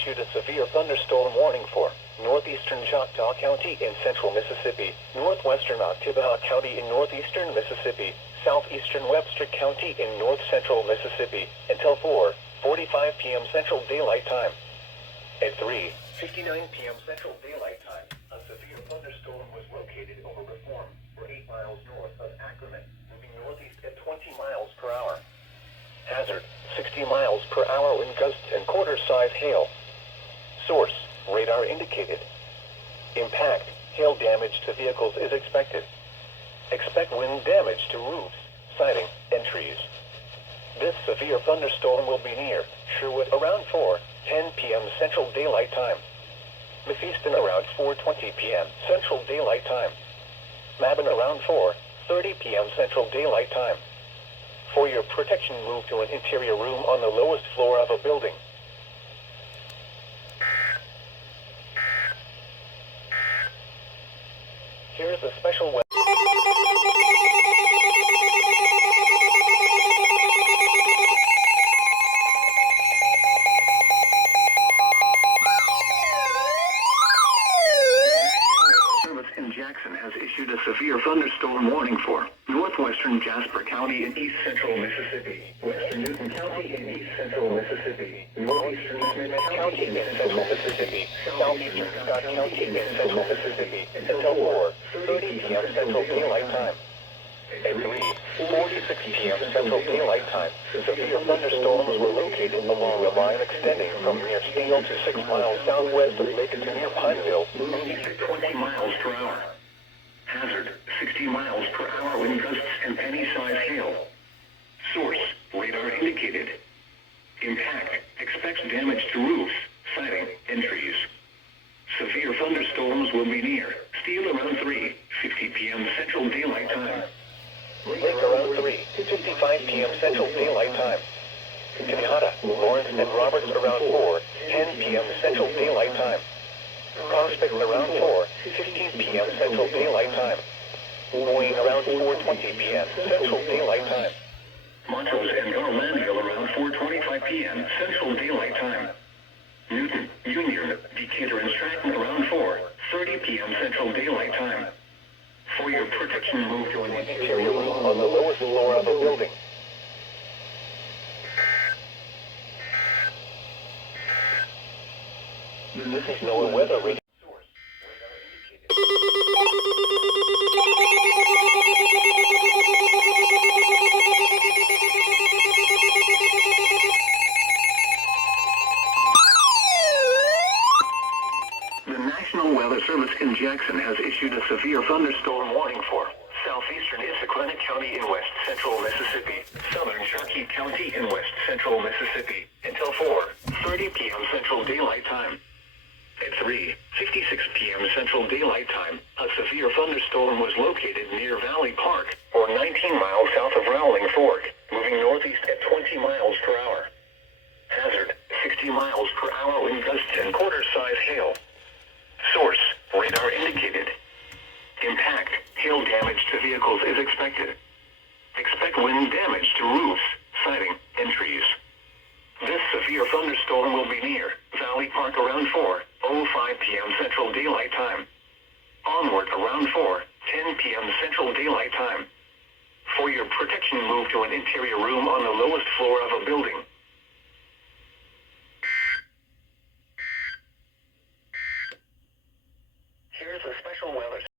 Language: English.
issued a severe thunderstorm warning for northeastern Choctaw County in central Mississippi, northwestern Oktibbeha County in northeastern Mississippi, southeastern Webster County in north-central Mississippi, until 4:45 p.m. Central Daylight Time. At 3:59 p.m. Central Daylight Time, a severe thunderstorm was located over Reform, or 8 miles north of Ackerman, moving northeast at 20 miles per hour. Hazard, 60 miles per hour wind gusts and quarter-size hail. Source, radar indicated. Impact, hail damage to vehicles is expected. Expect wind damage to roofs, siding, and trees. This severe thunderstorm will be near Sherwood around 4:10 p.m. Central Daylight Time. Mephiston around 4:20 p.m. Central Daylight Time. Mabon around 4:30 p.m. Central Daylight Time. For your protection, move to an interior room on the lowest floor of a building. Here is a special weather. Jackson has issued a severe thunderstorm warning for northwestern Jasper County in east central Mississippi, western Newton County in east central Mississippi, northeastern Smith County in central Mississippi, southeastern Scott County in central Mississippi, until 4:30 p.m. Central Daylight Time. At 3:46 p.m. Central Daylight Time, severe thunderstorms were located along a line extending from near Steele to 6 miles southwest of Macon to near Pineville, moving at 20 miles per hour. Hazard, 60 miles per hour wind gusts and penny-sized hail. Source, radar indicated. Impact, expects damage to roofs, siding, and trees. Severe thunderstorms will be near Steele around 3:50 p.m. Central Daylight Time. Lake around 3:55 p.m. Central Daylight Time. Tejada, Lawrence, and Roberts around 4:10 p.m. Central Daylight Time. Prospect around 4:15 p.m. Central Daylight Time. Moyne around 4:20 p.m. Central Daylight Time. Montrose and Garlandale around 4:25 p.m. Central Daylight Time. Newton, Union, Decatur, and Stratton around 4:30 p.m. Central Daylight Time. For your protection, move to an interior room on the lowest floor of a building. This is NOAA weather radio. Source, radar indicated. The National Weather Service in Jackson has issued a severe thunderstorm warning for southeastern Issaquah County in west central Mississippi, southern Cherokee County in west central Mississippi, until 4:30 p.m. Central Daylight Time. At 3:56 p.m. Central Daylight Time, a severe thunderstorm was located near Valley Park, or 19 miles south of Rowling Fork, moving northeast at 20 miles per hour. Hazard, 60 miles per hour wind gusts and quarter-size hail. Source, radar indicated. Impact, hail damage to vehicles is expected. Expect wind damage to roofs, siding, and trees. This severe thunderstorm will be near Valley Park around 4:05 p.m. Central Daylight Time. Onward around 4:10 p.m. Central Daylight Time. For your protection, move to an interior room on the lowest floor of a building. Here's a special weather